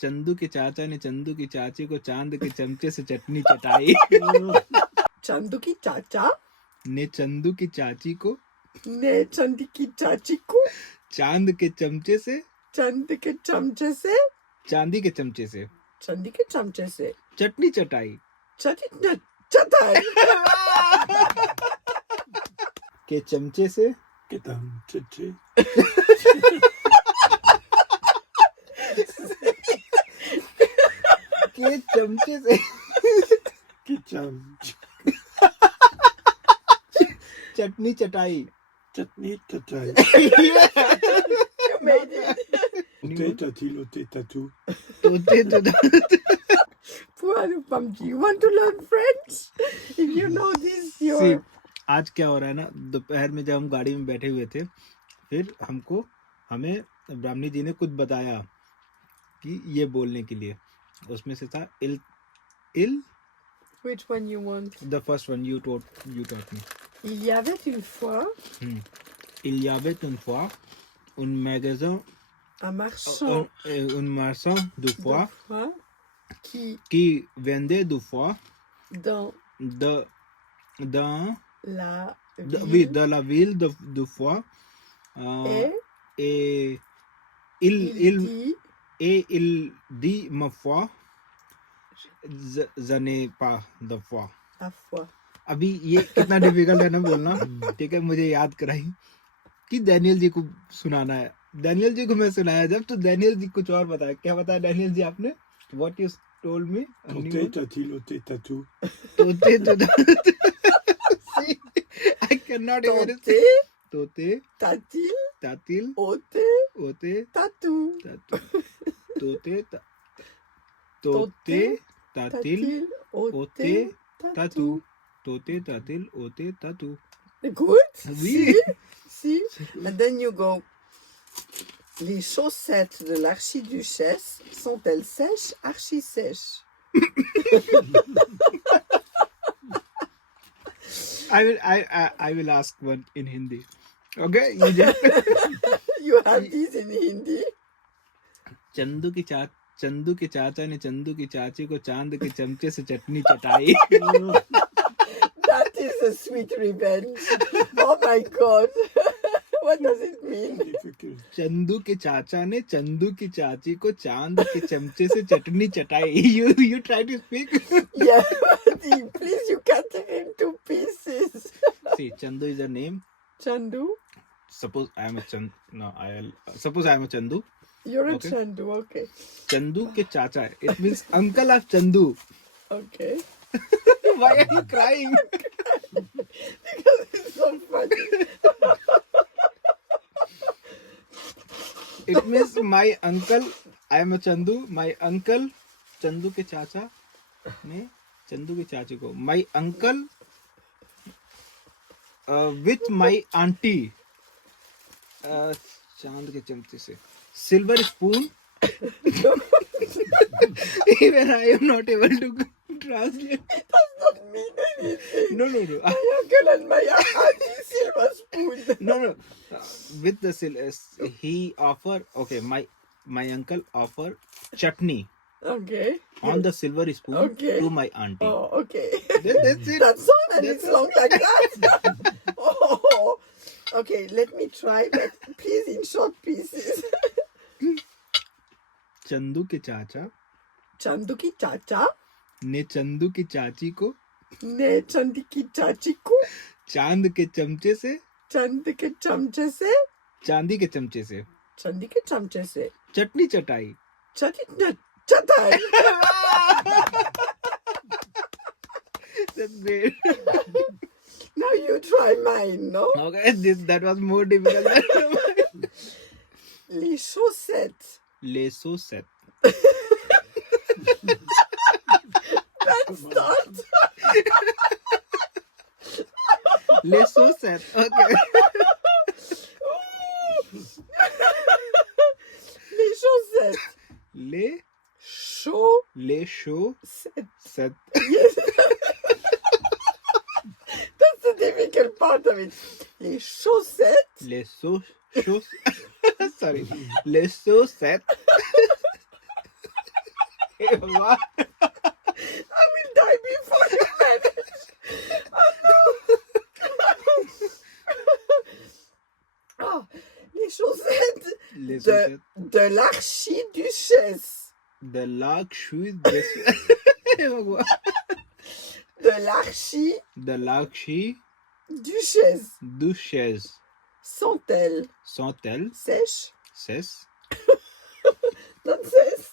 चंदू के चाचा ने चंदू की चाची को चांद के चमचे से चटनी चटाई। चंदू की चाचा ने चंदू की चाची को ने चंदी की चाची को चांद के चमचे से चंद के चमचे से चांदी के चमचे से चंदी के चमचे से चटनी चटाई। चटनी चटाई। के चमचे से Gedam, Chichi. के चमचे से Gedam, चटनी चटाई। Chutney, Tatai. You made it. Teta, Tilo, Teta, Tu. तोते Poor Pumpkin. You want to learn French? If you know this, See, you're... आज क्या हो रहा है ना, दोपहर में जब हम गाड़ी में बैठे हुए थे, फिर हमें ब्राह्मणी जी ने कुछ बताया कि ये बोलने के लिए, उसमें से था इल इल Which one you want? the first one you taught me. Il y avait une fois Il y avait une fois un magasin, un marchand un marchand de foie qui vendait du foie dans dans la oui, ville dans la ville de foie, et il dit ma foi, je n'ai pas de foi. à foi. अभी ये कितना difficult है ना बोलना, ठीक है, मुझे याद कराई कि डैनियल जी को सुनाना है। डैनियल जी को मैं सुनाया जब, तो डैनियल जी कुछ और बताया। क्या बताया डैनियल जी आपने? What you told me? Teta, Tilo, Teta, Tu. तोते आई कैन नॉट इवन तोते Tatil, तातिल ote, ओते tatou. तोते तोते तातिल ओते तातू तोते तातिल ओते तातू। Good. Oui. See? And then you go. Les chaussettes de l'archiduchesse sont-elles sèches, archi-sèches? I will ask one in Hindi. Okay, you just You have these in Hindi? Chandu के चाचा ने चंदू की चाची को चांद के चमचे से चटनी चटाई। That is a sweet revenge. Oh my God. What does it mean? Difficult. Chandu के चाचा ने चंदू की चाची को चांद के चमचे से चटनी चटाई। You try to speak. Yeah, please, you cut it into pieces. See, Chandu is a name. Chandu? Suppose I am a Chandu. You're a Okay. Chandu, okay. Chandu के चाचा है. It means uncle of Chandu. Okay. Why are you crying? Because it's so funny. It means my uncle. I am a Chandu. My uncle Chandu के चाचा ने चंदू की चाची को my uncle with my auntie चांद के चमचे से silver spoon. Even I am not able to translate. It does not mean anything. No. My uncle and my auntie silver spoon. No. With the he offer. Okay, my uncle offer chutney Okay. on the silver spoon Okay. to my auntie. Oh, okay. That's it. That's all, and it's long like that. Oh, okay. Let me try, but please in short pieces. Chandu के चाचा चंदू की चाचा ने चंदू की चाची को ने चंदी की चाची को चांद के चमचे से चंद के चमचे से चांदी के चमचे से चंदी के चमचे से चटनी चटाई। चटनी चटाई. That's great. Now you try mine, no? Okay, that was more difficult than mine. Les chaussettes. Les chaussettes. That's not. Les chaussettes. Okay. Les chaussettes. Les Chaussettes. chaussettes. Yes. That's the difficult part of it. Les chaussettes. Les sorry. Les chaussettes हे भगवान I will die before you manage. Oh no. Oh, les chaussettes Les de, chaussettes. de l'archiduchesse. The Lakshmi हे भगवान De l'archiduchesse. The Lakshmi Duchesse Sont-elles sont-elles sèches? sèches Not sèches.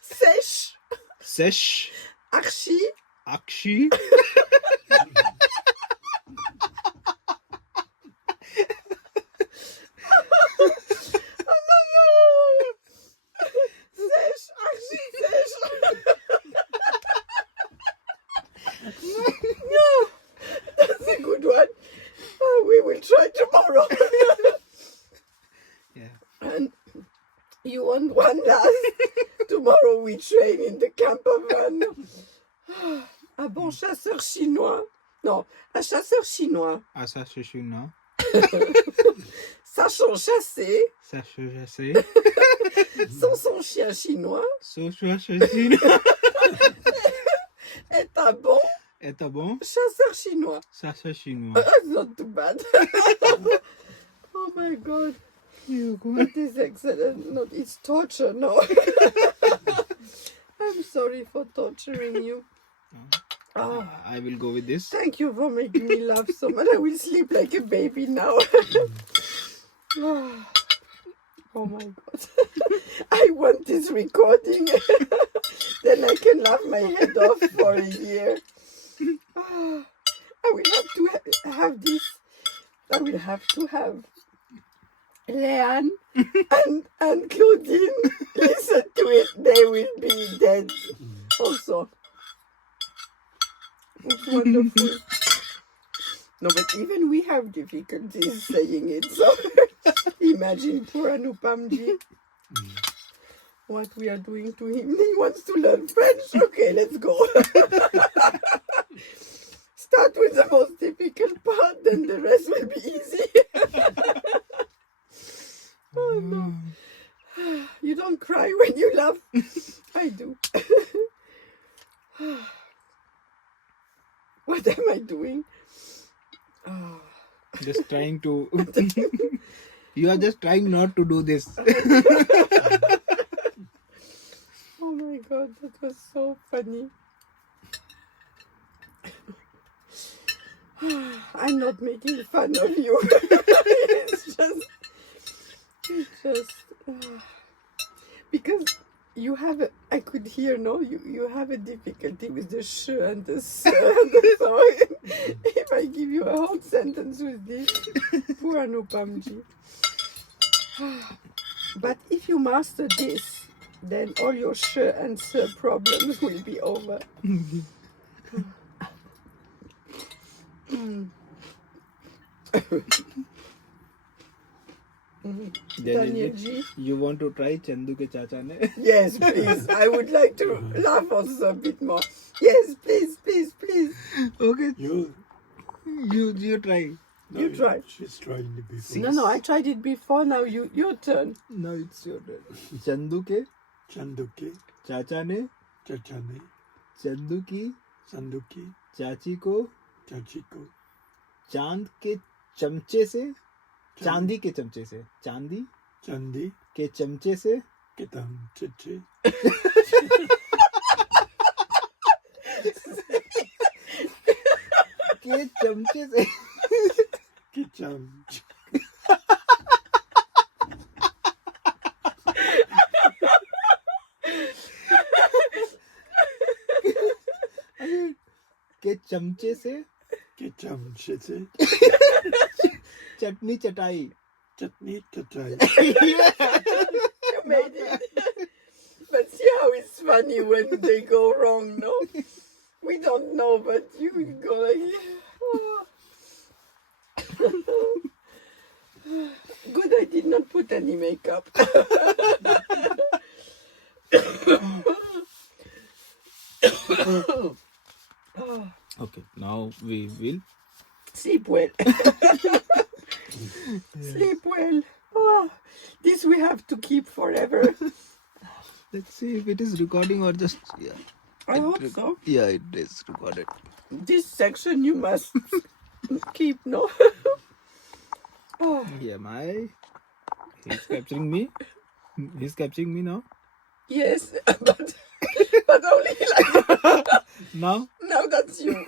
Sèches. sèches Archi. Akshi Sèche, archi sèche. No, that's a good one. We will try tomorrow. yeah. And you want one last? Tomorrow we train in the camper van. Un bon chasseur chinois. Non, un chasseur chinois. Ah ça je suis non Sachant chasser ça je sais sans son chien chinois so je suis est un bon est bon chasseur chinois. ça c'est chinois That's not too bad. Oh my god. That is excellent. No, it's torture, no. I'm sorry for torturing you. Oh, I will go with this thank you for making me laugh so much. I will sleep like a baby now. Oh my god. I want this recording. Then I can laugh my head off for a year. I will have to have this. I will have to have Leanne and Claudine listen to it. They will be dead also. It's wonderful. No, but even we have difficulties saying it. So imagine poor Anupamji. What we are doing to him. He wants to learn French. Okay, let's go. Start with the most difficult part, then the rest will be easy. Oh no. You don't cry when you laugh. I do. What am I doing? Oh. just trying to you are just trying not to do this Oh my god, that was so funny. I'm not making fun of you. It's just because you have a, I could hear, no, you have a difficulty with the sh and the s. So if I give you a whole sentence with this, poor Anupamji. But if you master this, then all your sh and s problems will be over. Daniel G. You want to try Chandu ke chacha ne Yes, please. I would like to laugh also a bit more. Yes, please, please, please. okay You, you try no, You try. She's trying it before. No, I tried it before. Now your turn. now it's your turn Chandu ke Chandu ke चाचा ने chacha ne Chandu की Chandu ki चाची को chachi ko चांद के चमचे से चांदी के चमचे से चांदी chandi के चमचे से ketam cheche के चमचे से kecham के चमचे से kecham cheche चटनी चटाई chutney chachai. You made it. But see how it's funny when they go wrong, no? We don't know, but you go like... Oh. Good, I did not put any makeup. okay now we will Sleep well. Sleep well. Oh, this we have to keep forever. Let's see if it is recording or just yeah. I hope so. Yeah, it is recorded. This section you must keep, no? Oh, Yeah, he's capturing me. He's capturing me now. yes, but only like Now now that's you.